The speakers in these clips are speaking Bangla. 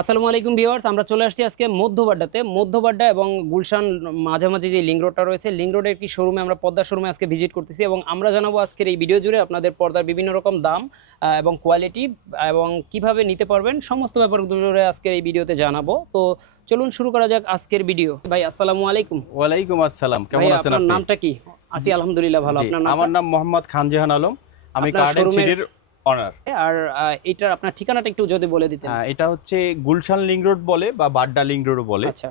আসসালামু আলাইকুম ভিউয়ার্স আমরা চলে আসছি আজকে মধ্যবাড্ডাতে। মধ্যবাড্ডা এবং গুলশান মাঝামাঝি যে লিঙ্ক রোডটা রয়েছে লিঙ্ক রোডের একটি শোরুমে আমরা পর্দা শোরুমে আজকে ভিজিট করতেছি এবং আমরা জানাব আজকের এই ভিডিও জুড়ে আপনাদের পর্দার বিভিন্ন রকম দাম এবং কোয়ালিটি এবং কীভাবে নিতে পারবেন সমস্ত ব্যাপারগুলো জুড়ে আজকের এই ভিডিওতে জানাব। তো চলুন শুরু করা যাক আজকের ভিডিও। ভাই আসসালামু আলাইকুম। ওয়ালাইকুম আসসালাম কেমন আছেন আপনার নামটা কি? আছি আলহামদুলিল্লাহ ভালো। আপনার নাম আমার নাম মোহাম্মদ খানজাহান আলম। আমি গার্ডেন সিটির অনার আর আহ, এইটার আপনার ঠিকানাটা একটু যদি বলে দিতেন। এটা হচ্ছে গুলশান লিং রোড বলে বা বাড্ডা লিং রোড বলে। আচ্ছা।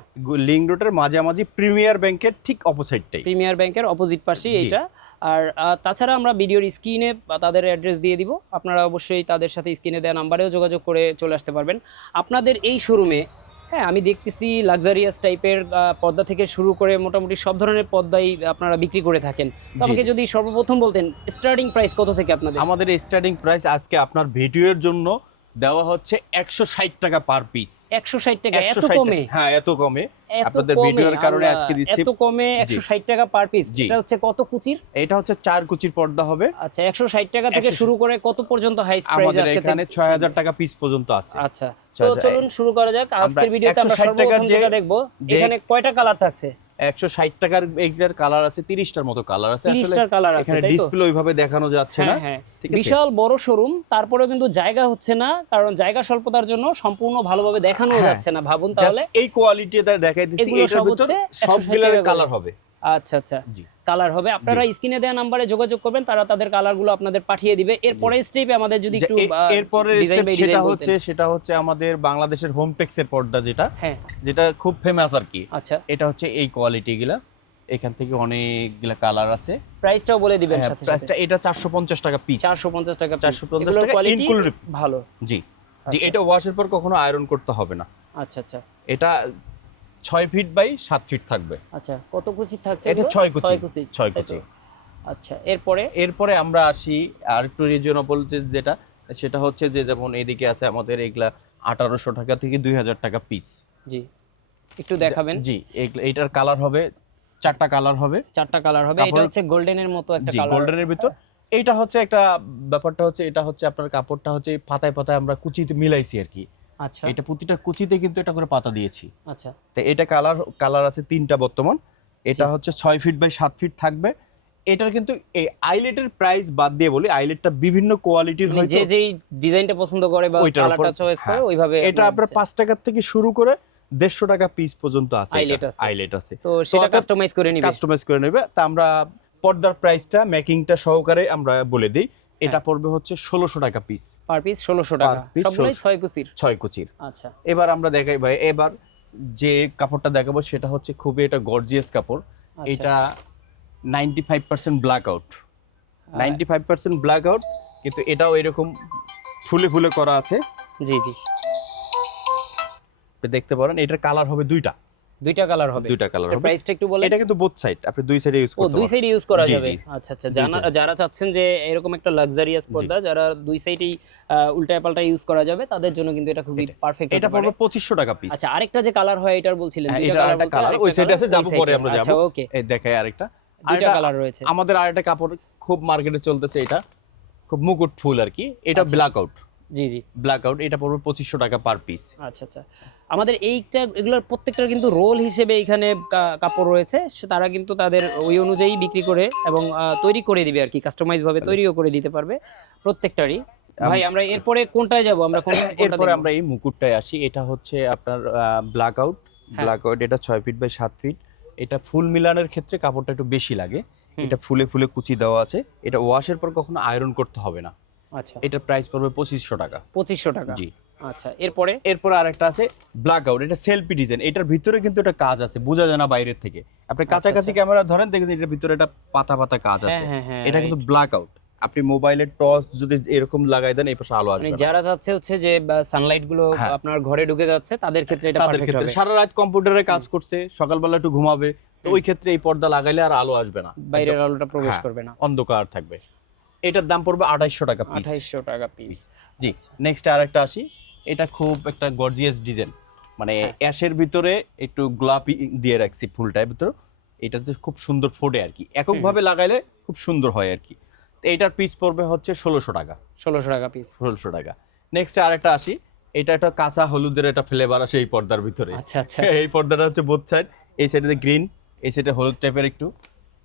লিং রোডের মাঝামাঝি প্রিমিয়ার ব্যাংকের ঠিক অপোজিটটাই প্রিমিয়ার ব্যাংকের অপোজিট পাশেই এটা আর তাছাড়া আমরা ভিডিওর স্ক্রিনে তাদের অ্যাড্রেস দিয়ে দিব। আপনারা অবশ্যই তাদের সাথে স্ক্রিনে দেওয়া নাম্বারেও যোগাযোগ করে চলে আসতে পারবেন। আপনাদের এই শোরুমে হ্যাঁ আমি দেখতেছি লাক্সারিয়াস টাইপের পর্দা থেকে শুরু করে মোটামুটি সব ধরনের পর্দাই আপনারা বিক্রি করে থাকেন। তো আমাকে যদি সর্বপ্রথম বলতেন স্টার্টিং প্রাইস কত থেকে আপনাদের? আমাদের স্টার্টিং প্রাইস আজকে আপনার ভিডিওর জন্য দেওয়া হচ্ছে একশো ষাট টাকা পার পিস একশো ষাট টাকা এত একশো কমে? হ্যাঁ এত কমে। আপনাদের ভিডিওর কারণে আজকে দিচ্ছি। এত কমে একশো ষাট টাকা পার পিস। এটা হচ্ছে কত কুচির? এটা হচ্ছে চার কুচির পর্দা হবে। আচ্ছা একশো ষাট টাকা থেকে শুরু করে কত পর্যন্ত হাইস প্রাইস আমাদের এখানে থেকে- ছয় হাজার টাকা পিস পর্যন্ত আছে। আচ্ছা তো চলুন শুরু করা যাক। আজকের ভিডিওতে আমরা 160 টাকার যে- দেখব এখানে কয়টা কালার থাকছে? একশো ষাট টাকার এইটার কালার আছে তিরিশটার মতো কালার আছে। তিরিশটার কালার আছে ডিসপ্লে ওইভাবে দেখানো যাচ্ছে না। হ্যাঁ হ্যাঁ। বিশাল বড় শোরুম তারপরেও কিন্তু জায়গা হচ্ছে না কারণ জায়গা স্বল্পতার জন্য সম্পূর্ণ ভালোভাবে দেখানো হ্যাঁ। যাচ্ছে না ভাবুন তাহলে। এই কোয়ালিটিটা দেখাই দিচ্ছি এটার সব ভিতর হচ্ছে 160 সবগুলোর টাকা করে। কালার হবে। আচ্ছা আচ্ছা। জি। কালার হবে। আপনারা স্ক্রিনে দেওয়া নাম্বারে যোগাযোগ করবেন তারা তাদের কালারগুলো আপনাদের পাঠিয়ে দিবে। এরপরে স্টেপে আমাদের যদি একটু এ- আহ, এরপরের স্টেপ সেটা হচ্ছে সেটা হচ্ছে আমাদের বাংলাদেশের হোম টেক্সের পর্দা যেটা হ্যাঁ। যেটা খুব ফেমাস আর কি। আচ্ছা। এটা হচ্ছে এই কোয়ালিটি গুলা। এখান থেকে অনেকগুলা কালার আছে। প্রাইসটাও বলে দিবেন হ্যাঁ, সাথে প্রাইসটা এটা চারশো পঞ্চাশ টাকা পিস চারশো পঞ্চাশ টাকা 450 টাকা কোয়ালিটি ভালো। জি। জি আচ্ছা। এটা ওয়াশের পর কখনো আয়রন করতে হবে না। আচ্ছা আচ্ছা। এটা ছয় ফিট বাই সাত ফিট থাকবে। আচ্ছা কত কুচি থাকছে এটা ছয় কুচি ছয় কুচি। আচ্ছা এরপরে? এরপরে আমরা আসি আর একটু রিজনেবল যেটা সেটা হচ্ছে যে যেমন এদিকে আছে আমাদের এগুলা আঠারোশো টাকা থেকে দুই হাজার টাকা পিস জি একটু দেখাবেন। জি এইটার কালার হবে চারটা কালার হবে। চারটা কালার হবে এটা হচ্ছে গোল্ডেনের মতো একটা কালার গোল্ডেনের ভিতর। এইটা হচ্ছে একটা ব্যাপারটা হচ্ছে এটা হচ্ছে আপনার কাপড়টা হচ্ছে পাতায় পাতায় আমরা কুচিতে মিলাইছি আর কি। আচ্ছা। এটা প্রতিটা কুচিতে কিন্তু এটা করে পাতা দিয়েছি। আচ্ছা। তো এটা কালার কালার আছে তিনটা বর্তমান। এটা হচ্ছে ছয় ফিট বাই সাত ফিট থাকবে। এটার কিন্তু এই আইলেটের প্রাইস বাদ দিয়ে বলি আইলেটটা বিভিন্ন কোয়ালিটির মানে হয়তো যে যেই ডিজাইনটা পছন্দ করে বা কালারটা চয়েস করে হ্যাঁ। ওইভাবে এটা আপনার পাঁচ টাকা থেকে শুরু করে দেড়শো টাকা পিস পর্যন্ত আছে। আইলেট আছে। তো সেটা কাস্টমাইজ করে নিবে। কাস্টমাইজ করে নেবে। তা আমরা পর্দার প্রাইসটা মেকিংটা সহকারে আমরা বলে দিই। এটা পড়বে হচ্ছে ষোলোশো টাকা পিস পার পিস 1600 টাকা। Per piece সবগুলাই 1600 ছয় কুচির? ছয় কুচির। আচ্ছা। এবার আমরা দেখাই ভাই এবার যে কাপড়টা দেখাবো সেটা হচ্ছে খুবই এটা গর্জিয়াস কাপড়। আচ্ছা। এটা ninety five percent black out ninety five percent black out কিন্তু এটাও এরকম ফুলে ফুলে করা আছে। জি জি। দেখতে পারেন এটার কালার হবে দুইটা। দুইটা কালার হবে। দুইটা কালার হবে। প্রাইসটা একটু বলেন। এটা কিন্তু বোথ সাইড আপনি দুই সাইডে ইউজ করতে দুই পারেন সাইড ইউজ করা যাবে। আচ্ছা আচ্ছা দুই যারা যারা চাচ্ছেন যে এরকম একটা লাক্সারিয়াস পর্দা যারা দুই সাইডেই উল্টায় পাল্টা ইউজ করা যাবে তাদের জন্য কিন্তু এটা খুবই পারফেক্ট এটা পড়বে পঁচিশশো টাকা পিস আচ্ছা আরেকটা যে কালার হয় এটার বলছিলেন হ্যাঁ, এটা আরেকটা কালার ওই সাইডে আছে যাব পরে। আমরা আচ্ছা ওকে। এই দেখাই আরেকটা। দুইটা কালার রয়েছে। আমাদের আরেকটা কাপড় খুব মার্কেটে চলতেছে এটা। খুব মুকুট ফুল আর কি। এটা আচ্ছা। ব্ল্যাক আউট জি জি। ব্ল্যাক আউট এটা পড়বে পঁচিশশো টাকা পার পিস আচ্ছা আচ্ছা। আমাদের এইটা এগুলোর প্রত্যেকটার কিন্তু রোল হিসেবে এখানে কাপড় রয়েছে। তারা কিন্তু তাদের ওই অনুযায়ী বিক্রি করে এবং তৈরি করে দিবে আর কি। কাস্টমাইজ ভাবে তৈরিও করে দিতে পারবে প্রত্যেকটারই। ভাই আমরা এরপরে কোনটায় যাব? আমরা এরপরে আমরা এই মুকুটটায় আসি। এটা হচ্ছে আপনার ব্ল্যাক আউট হ্যাঁ। ব্ল্যাক আউট এটা ছয় ফিট বাই সাত ফিট এটা ফুল মিলানের ক্ষেত্রে কাপড়টা একটু বেশি লাগে। এটা ফুলে ফুলে কুচি দেওয়া আছে। এটা ওয়াশের পর কখনো আয়রন করতে হবে না। আচ্ছা। এটার প্রাইস পড়বে পঁচিশশো টাকা। পঁচিশশো টাকা। জি। আচ্ছা এরপরে? এরপর আরেকটা আছে ব্ল্যাক আউট এটা সেলফি ডিজাইন এটার ভিতরে কিন্তু একটা কাজ আছে বোঝা যায় না বাইরের থেকে। আপনি কাছাকাছি আচ্ছা। ক্যামেরা ধরেন দেখেন এটার ভিতরে একটা পাতা পাতা কাজ হ্যাঁ আছে। হ্যাঁ হ্যাঁ এটা কিন্তু ব্ল্যাক আউট আপনি মোবাইলের টর্চ যদি এরকম লাগাই দেন এই পাশে আলো মানে আসবে। যারা যাচ্ছে হচ্ছে যে সানলাইটগুলো। আপনার ঘরে ঢুকে যাচ্ছে তাদের ক্ষেত্রে এটা তাদের পারফেক্ট ক্ষেত্রে হবে। সারা রাত কম্পিউটারে কাজ করছে সকালবেলা একটু ঘুমাবে তো ওই ক্ষেত্রে এই পর্দা লাগাইলে আর আলো আসবে না। বাইরের আলোটা প্রবেশ। করবে না। অন্ধকার থাকবে। এটার দাম পড়বে আঠাইশশো টাকা পিস আঠাইশশো টাকা পিস জি নেক্সট আরেকটা আসি। এটা খুব একটা গর্জিয়াস ডিজাইন মানে হ্যাঁ। অ্যাশের ভিতরে একটু গোলাপি দিয়ে রাখছি ফুলটার ভিতরে। এটা যে খুব সুন্দর ফোটে আর কি। এককভাবে লাগাইলে খুব সুন্দর হয় আর কি। তো এটার পিস পড়বে হচ্ছে ষোলোশো টাকা। ষোলোশো টাকা পিস ষোলোশো টাকা। নেক্সট আরেকটা আসি। এটা একটা কাঁচা হলুদের একটা ফ্লেভার আছে এই পর্দার ভিতরে। আচ্ছা আচ্ছা। এই পর্দাটা হচ্ছে বোথ সাইড এই সাইডে গ্রিন এই সাইডে হলুদ টাইপের একটু।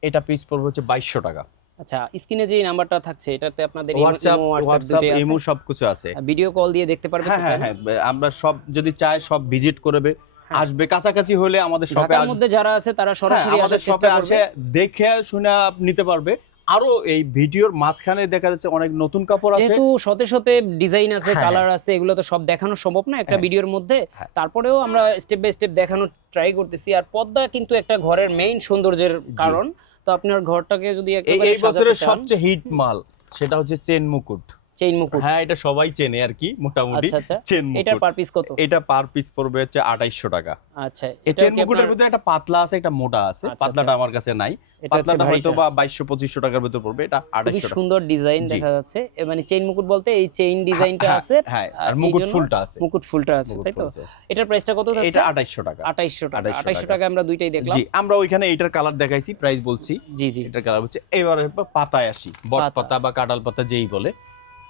এটা পিস পড়বে হচ্ছে বাইশশো টাকা। আচ্ছা স্ক্রিনে যে নাম্বারটা থাকছে এটাতে আপনাদের হোয়াটসঅ্যাপ হোয়াটসঅ্যাপ ইমো সব কিছু আছে। ভিডিও কল দিয়ে দেখতে পারবে হ্যাঁ হ্যাঁ হ্যাঁ আমরা সব যদি চাই সব ভিজিট করবে আসবে। কাছাকাছি হলে আমাদের শপে আসবে মধ্যে যারা আছে তারা হ্যাঁ, সরাসরি আমাদের শপে আসে দেখে শুনে নিতে পারবে। আরও এই ভিডিওর মাঝখানে দেখা যাচ্ছে অনেক নতুন কাপড় আছে। যেহেতু শতে শতে ডিজাইন আছে হ্যাঁ, কালার আছে এগুলো তো সব দেখানো সম্ভব না একটা হ্যাঁ। ভিডিওর মধ্যে। হ্যাঁ। তারপরেও আমরা স্টেপ বাই স্টেপ দেখানো ট্রাই করতেছি। আর পর্দা কিন্তু একটা ঘরের মেইন সৌন্দর্যের কারণ। তো আপনার ঘরটাকে যদি এই বছরের সবচেয়ে হিট মাল সেটা হচ্ছে চেন মুকুট। চেইন মুকুট। হ্যাঁ এটা সবাই চেনে আর কি মোটামুটি আচ্ছা আচ্ছা। চেন এটার মুকুট পার পিস কত? এটা পার পিস পড়বে হচ্ছে আঠাইশশো টাকা। আচ্ছা এই এটা চেন মুকুটের ভিতরে একটা পাতলা আছে একটা মোটা আছে আচ্ছা, পাতলাটা আমার কাছে নাই। পাতলাটা হয়তো বা বাইশশো পঁচিশশো টাকার ভিতর পড়বে এটা খুবই আঠাইশশো টাকা। সুন্দর ডিজাইন দেখা যাচ্ছে। মানে চেইন মুকুট বলতে এই চেইন ডিজাইনটা হ্যাঁ, আছে হ্যাঁ আর মুকুট ফুলটা আছে। মুকুট ফুলটা আছে তাই তো। এটার প্রাইসটা কত যাচ্ছে? এটা আঠাইশশো টাকা। 2800 টাকা 2800 2800 টাকা। আমরা দুইটাই দেখলাম। জি আমরা ওইখানে এটার কালার দেখাইছি প্রাইস বলছি। জি জি। এটার কালার হচ্ছে এবারে পাতায় আসি বট পাতা। পাতা। বা কাঁঠাল পাতা যেই বলে।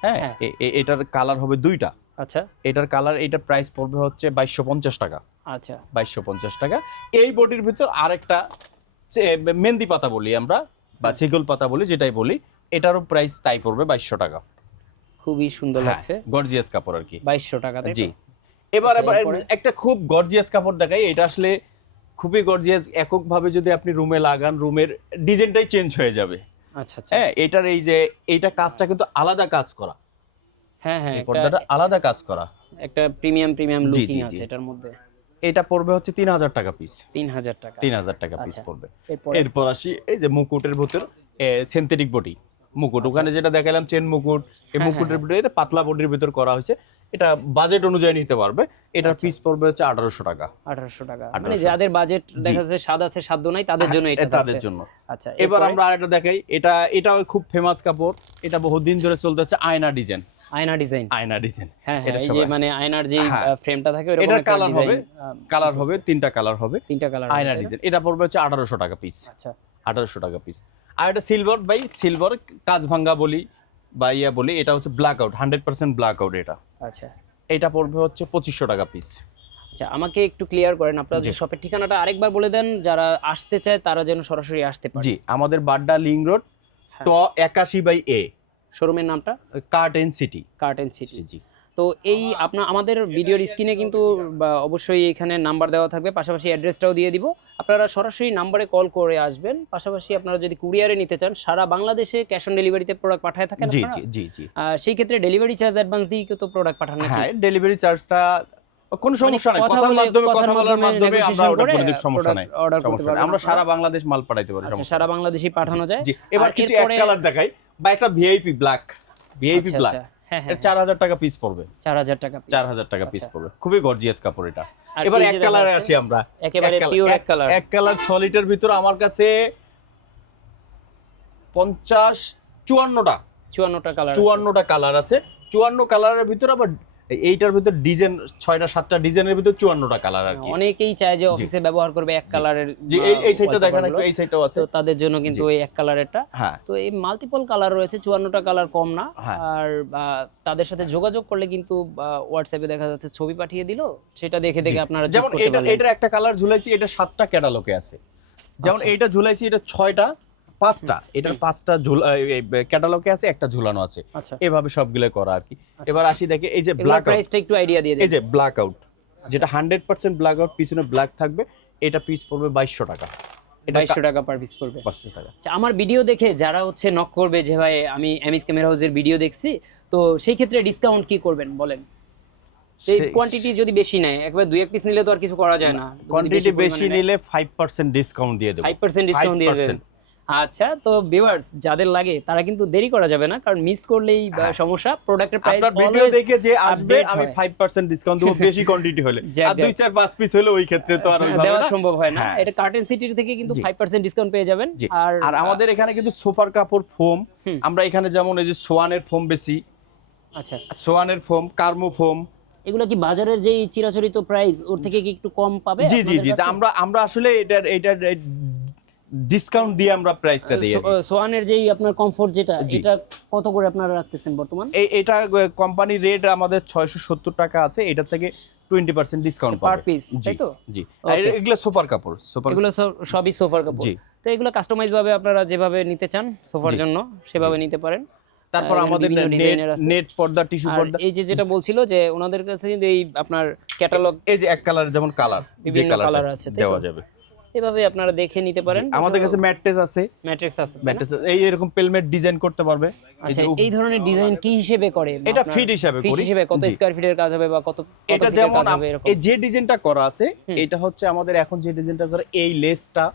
হ্যাঁ হ্যাঁ। এটার কালার হবে দুইটা। আচ্ছা। এটার কালার এটার প্রাইস পড়বে হচ্ছে বাইশশো পঞ্চাশ টাকা। আচ্ছা। বাইশশো পঞ্চাশ টাকা। এই বডির ভিতর আরেকটা মেহেন্দি পাতা বলি আমরা বা ছিগল পাতা বলি যেটাই বলি এটারও প্রাইস তাই পড়বে বাইশশো টাকা। খুবই সুন্দর লাগছে। গর্জিয়াস কাপড় আর কি। 2200 টাকা হ্যাঁ। জি। এবার আচ্ছা, এবার একটা খুব গর্জিয়াস কাপড় দেখাই এটা আসলে খুবই গর্জিয়াস এককভাবে যদি আপনি রুমে লাগান রুমের ডিজাইনটাই চেঞ্জ হয়ে যাবে। আচ্ছা আচ্ছা। হ্যাঁ এটার এই যে এইটা কাজটা কিন্তু আলাদা কাজ করা। হ্যাঁ হ্যাঁ এই পর্দাটা আলাদা কাজ করা। একটা প্রিমিয়াম প্রিমিয়াম লুকিং আছে এটার মধ্যে। এটা পড়বে হচ্ছে তিন হাজার টাকা পিস 3000 টাকা। তিন হাজার টাকা পিস আচ্ছা। পড়বে। এরপর আসি। এই যে মুকুটের ভিতর সিনথেটিক বডি মুকুট ওখানে যেটা দেখালাম চেন মুকুট এই আচ্ছা। হ্যাঁ, মুকুটের ভিতরে এটা পাতলা বডির ভিতর করা হয়েছে। এটা বাজেট অনুযায়ী নিতে পারবে। এটার আচ্ছা। পিস পড়বে হচ্ছে আঠারোশো টাকা। 1800 টাকা। মানে যাদের বাজেট দেখা যাচ্ছে স্বাদ আছে সাধ্য নাই তাদের জন্য এটা তাদের জন্য। আচ্ছা এবার আমরা আরেকটা দেখাই। এটা এটাও খুব ফেমাস কাপড়। এটা বহুদিন ধরে চলতেছে আয়না ডিজাইন আয়না ডিজাইন আয়না ডিজাইন হ্যাঁ হ্যাঁ এটা যে মানে আয়নার যে হ্যাঁ। ফ্রেমটা থাকে ওরকম এটার কালার হবে। কালার হবে তিনটা কালার হবে। তিনটা কালার আয়না ডিজাইন এটা পড়বে হচ্ছে আঠারোশো টাকা পিস আচ্ছা। আঠারোশো টাকা পিস আর এটা সিলভার বাই সিলভার কাজ ভাঙ্গা বলি বা ইয়া বলি এটা হচ্ছে black out hundred percent black out এটা। আচ্ছা। এটা পড়বে হচ্ছে পঁচিশশো টাকা পিস আচ্ছা আমাকে একটু ক্লিয়ার করেন আপনারা যে শপের ঠিকানাটা আরেকবার বলে দেন যারা আসতে চায় তারা যেন সরাসরি আসতে পারে। জি আমাদের বাড্ডা লিং রোড হ্যাঁ। ট একাশি বাই এ। শোরুমের নামটা? Kart and City Curtain City জি। তো এই আপনার আমাদের ভিডিওর স্ক্রিনে কিন্তু অবশ্যই এখানে নাম্বার দেওয়া থাকবে পাশাপাশি অ্যাড্রেসটাও দিয়ে দিব। আপনারা সরাসরি নাম্বারে কল করে আসবেন পাশাপাশি আপনারা যদি কুরিয়ারে নিতে চান সারা বাংলাদেশে ক্যাশ অন ডেলিভারিতে প্রোডাক্ট পাঠায় থাকেন জি জি জি জি। আর সেই ক্ষেত্রে ডেলিভারি চার্জ অ্যাডভান্স দিয়ে কিন্তু প্রোডাক্ট পাঠানো হ্যাঁ ডেলিভারি চার্জটা কোনো সমস্যা নাই। মানে কথা কথার মাধ্যমে কথা বলার মাধ্যমে আমরা ওটা করে দিই সমস্যা নাই সমস্যা আমরা সারা বাংলাদেশ মাল পাঠাইতে পারি আচ্ছা সারা বাংলাদেশে পাঠানো যায়। এবার কিছু এক কালার দেখাই বা একটা ভিআইপি ব্ল্যাক ভিআইপি ব্ল্যাক হ্যাঁ হ্যাঁ চার হাজার টাকা পিস পড়বে। চার হাজার টাকা চার হাজার টাকা পিস আচ্ছা। পড়বে। খুবই গর্জিয়াস কাপড় এটা। এবার এক কালারে আসি আমরা। একেবারে এক কালার- পিওর এক এক- কালার। এক কালার সলিটার ভিতর আমার কাছে পঞ্চাশ চুয়ান্নটা। চুয়ান্নটা কালার চুয়ান্নটা কালার আছে। চুয়ান্ন কালারের ভিতরে আবার এইটার ভিতর ডিজাইন ছয়টা সাতটা ডিজাইনের ভিতর চুয়ান্নটা কালার আর কি। অনেকেই চায় যে অফিসে ব্যবহার করবে এক কালারের এই এই সাইডটা দেখেন একটু এই সাইডটাও আছে। তো তাদের জন্য কিন্তু এই এক কালারেরটা হ্যাঁ। তো এই মাল্টিপল কালার রয়েছে চুয়ান্নটা কালার কম না। হ্যাঁ। আর তাদের সাথে যোগাযোগ করলে কিন্তু হোয়াটসঅ্যাপে দেখা যাচ্ছে ছবি পাঠিয়ে দিল সেটা দেখে দেখে আপনারা যেমন এটা এটার একটা কালার ঝুলাইছি এটা সাতটা ক্যাটালগে আছে। যেমন আচ্ছা। এইটা ঝুলাইছি এটা ছয়টা পাঁচটা এটার পাঁচটা ক্যাটালগে আছে একটা ঝুলানো আছে। আচ্ছা। এভাবে সবগুলো করা আর কি। এবার আসি দেখে এই যে ব্ল্যাক প্রাইসটা একটু আইডিয়া দিয়ে এই যে ব্ল্যাক আউট যেটা হান্ড্রেড পার্সেন্ট ব্ল্যাক আউট পিছনে ব্ল্যাক থাকবে এটা পিস পড়বে বাইশশো টাকা। বাইশশো টাকা পার পিস পড়বে। বাইশশো টাকা। আচ্ছা, আমার ভিডিও দেখে যারা হচ্ছে নক করবে যে ভাই আমি এমএস ক্যামেরা হাউসের ভিডিও দেখছি তো সেই ক্ষেত্রে ডিসকাউন্ট কি করবেন বলেন? এই কোয়ান্টিটি যদি বেশি নেয় একবার দুই এক পিস নিলে তো আর কিছু করা যায় না। কোয়ান্টিটি বেশি নিলে ফাইভ পার্সেন্ট ডিসকাউন্ট দিয়ে দেবো। ফাইভ পার্সেন্ট ডিসকাউন্ট দিয়ে দেবেন। 5% আচ্ছা তো ভিউয়ার্স যাদের লাগে তারা কিন্তু দেরি করা যাবে না কারণ মিস করলেই হ্যাঁ। সমস্যা। প্রোডাক্টের প্রাইস আপনার ভিডিও দেখে যে আসবে আমি হয়। ফাইভ পার্সেন্ট ডিসকাউন্ট দেবো বেশি কোয়ান্টিটি হলে। আর দুই চার পাঁচ পিস হলে ওই ক্ষেত্রে তো আর ওইভাবে দেওয়া। সম্ভব হয় না। হ্যাঁ। এটা কার্টেন সিটির থেকে কিন্তু জি। ফাইভ পার্সেন্ট ডিসকাউন্ট পেয়ে যাবেন। আর আর আমাদের এখানে কিন্তু সোফার কাপড় ফোম আমরা এখানে যেমন এই যে সোয়ানের ফোম বেশি আচ্ছা। সোয়ানের ফোম কার্মো ফোম এগুলো কি বাজারের যেই চিরাচরিত প্রাইস ওর থেকে কি একটু কম পাবে? জি জি জি আমরা আমরা আসলে এটার এটার ডিসকাউন্ট দিয়ে আমরা প্রাইসটা দিই। সোয়ানের যেই আপনার কমফোর্ট যেটা। এটা কত করে আপনারা রাখতেছেন বর্তমান? এই এটা কোম্পানি রেট আমাদের ছয়শো সত্তর টাকা আছে এটা থেকে twenty percent discount per piece তাই তো? জি। এগুলো সুপার কাপড় সুপার এগুলো সবই সোফার কাপড়। জি। তো এগুলো কাস্টমাইজ ভাবে আপনারা যেভাবে নিতে চান সোফার জন্য সেভাবে নিতে পারেন। তারপর আমাদের নেট পর্দা টিস্যু পর্দা। এই যে যেটা বলছিল যে ওনাদের কাছে এই আপনার ক্যাটালগ এই যে এক কালার যেমন কালার যে কালার আছে, দেওয়া যাবে। এভাবে আপনারা দেখে নিতে পারেন। আমাদের কাছে ম্যাট্রেস আছে। ম্যাট্রিক্স আছে ম্যাট্রেস এই এরকম পেলমেট ডিজাইন করতে পারবে। আচ্ছা এই ধরনের ডিজাইন কি হিসেবে করে? এটা ফিট হিসাবে ফিট হিসেবে কত স্কয়ার ফিটের কাজ হবে বা কত এটা যেমন এই যে ডিজাইনটা করা আছে এটা হচ্ছে আমাদের এখন যে ডিজাইনটা করে এই লেসটা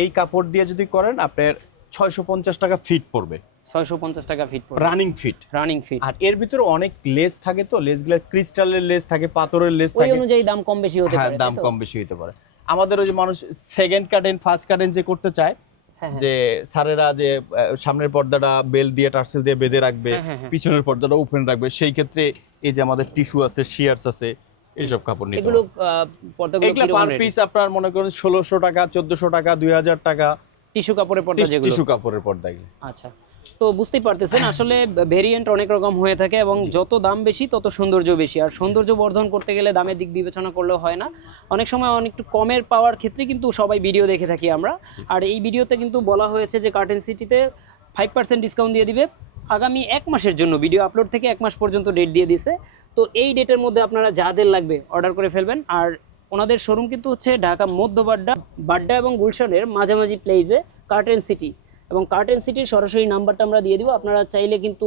এই কাপড় দিয়ে যদি করেন আপনার ছয়শো পঞ্চাশ টাকা ফিট পড়বে। 650 টাকা ফিট পড়বে। রানিং ফিট রানিং ফিট আর এর ভিতরে অনেক লেস থাকে তো লেসগুলো ক্রিস্টালের লেস থাকে পাথরের লেস থাকে। ওই অনুযায়ী দাম কম বেশি হতে হ্যাঁ পারে দাম কম বেশি হতে পারে। আমাদের ওই যে মানুষ সেকেন্ড কাটেন ফার্স্ট কাটেন যে করতে চায় হ্যাঁ, হ্যাঁ। যে স্যারেরা যে সামনের পর্দাটা বেল দিয়ে টার্সেল দিয়ে বেঁধে রাখবে হ্যাঁ। পিছনের পর্দাটা ওপেন রাখবে সেই ক্ষেত্রে এই যে আমাদের টিস্যু আছে শিয়ার্স আছে এইসব কাপড় নিতে এগুলো এগুলা পার পিস আপনার মনে করেন ষোলোশো টাকা চোদ্দশো টাকা দুই হাজার টাকা টিস্যু কাপড়ের পর্দা যেগুলো। টিস্যু কাপড়ের পর্দা এগুলো। আচ্ছা। তো বুঝতেই পারতেছেন আসলে ভেরিয়েন্ট অনেক রকম হয়ে থাকে এবং যত দাম বেশি তত সৌন্দর্য বেশি। আর সৌন্দর্য বর্ধন করতে গেলে দামের দিক বিবেচনা করলেও হয় না। অনেক সময় অনেক একটু কমের পাওয়ার ক্ষেত্রে কিন্তু সবাই ভিডিও দেখে থাকি আমরা। আর এই ভিডিওতে কিন্তু বলা হয়েছে যে কার্টেন সিটিতে ফাইভ পার্সেন্ট ডিসকাউন্ট দিয়ে দিবে। আগামী এক মাসের জন্য ভিডিও আপলোড থেকে এক মাস পর্যন্ত ডেট দিয়ে দিছে তো এই ডেটের মধ্যে আপনারা যাদের লাগবে অর্ডার করে ফেলবেন। আর ওনাদের শোরুম কিন্তু হচ্ছে ঢাকা মধ্য বাড্ডা বাড্ডা এবং গুলশানের মাঝামাঝি প্লেসে কার্টেন সিটি এবং কার্টেন সিটির সরাসরি নাম্বারটা আমরা দিয়ে দিব। আপনারা চাইলে কিন্তু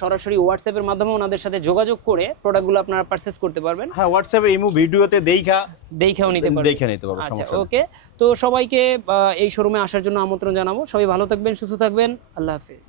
সরাসরি হোয়াটসঅ্যাপের মাধ্যমে ওনাদের সাথে যোগাযোগ করে প্রোডাক্টগুলো আপনারা পারচেস করতে পারবেন। হ্যাঁ হোয়াটসঅ্যাপে ইমু ভিডিওতে দেইখা দেইখাও নিতে পারবেন। দেখে নিতে পারবেন আচ্ছা ওকে তো সবাইকে এই শোরুমে আসার জন্য আমন্ত্রণ জানাব। সবাই ভালো থাকবেন সুস্থ থাকবেন। আল্লাহ হাফেজ।